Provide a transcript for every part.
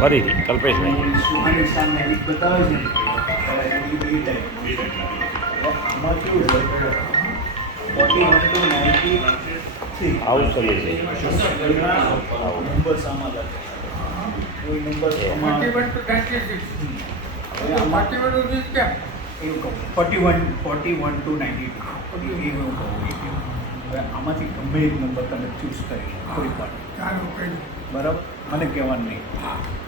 ફરીથી કલ્પેશભાઈ સુહાની સામે એક બતાવે છે એ ટાઈપ આમાં કેવું છે 41 to 93 આવું સમીરભાઈ નંબર સામા લાગે કોઈ નંબર 41 to 96. 41 to 92 એવું કહું હવે આમાંથી ગમે એક નંબર તમે ચૂઝ કરી કોઈ પણ ચાલો કઈ બરાબર મને કહેવાનું નહીં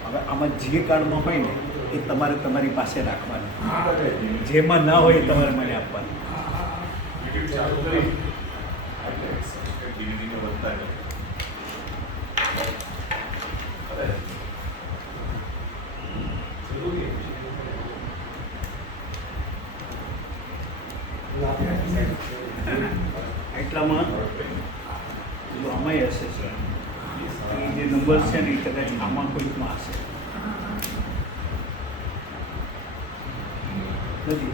હવે આમાં જે કાર્ડમાં હોય ને એ તમારે તમારી પાસે રાખવાનું જેમાં ના હોય એ તમારે મને આપવાનું એટલામાં આમાં હશે સર એ જે નંબર છે ને એ કદાચ આમાં કોઈકમાં હશે નથી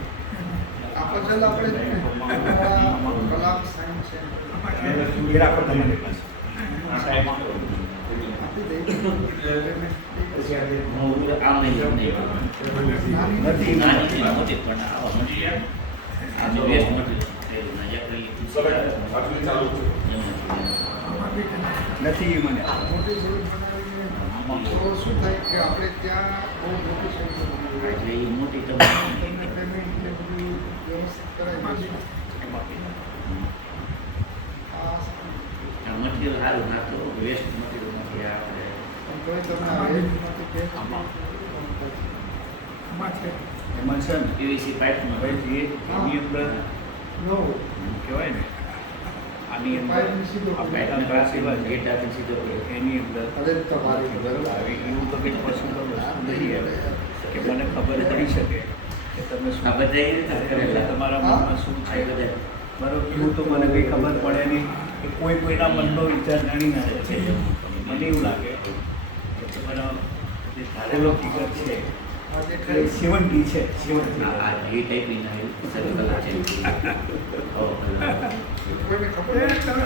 કલાક સાયન્સ છે એ રાખો તમારી પાસે નથી મને તો શું થાય કે આપણે ત્યાં બહુ મોટી સંખ્યા પેમેન્ટ ને બધું વ્યવસ્થિત કરાવી મટીરિયલ સારું નાખતો વેસ્ટ મટીરિયલમાંથી આપણે તો તમે આ રેન્જમાંથી કે આમાં છે એમાં છે ને પીવીસી પાઇપમાં ભાઈ એની અંદર નો કહેવાય ને આની અંદર પાઇપની સીધો આ પેટર્ન રાખેલા છે ગેટ આપીને સીધો એની અંદર હવે તમારી બરાબર આવી એવું તો કંઈક પોસિબલ વસ્તુ નહીં આવે કે મને ખબર પડી શકે કે તમે શું આ બધા એ રીતે કરેલા. તમારા મનમાં શું આ છે બધા બરાબર એવું તો મને કંઈ ખબર પડે નહીં કે કોઈ કોઈના મનનો વિચાર જાણી ના શકે મને એવું લાગે કે તમારો જે ધારેલો ફિગર છે આ જે એ ખાલી 70 છે 70 આ એ ટાઈપની સર્કલ છે કોઈને ખબર નથી.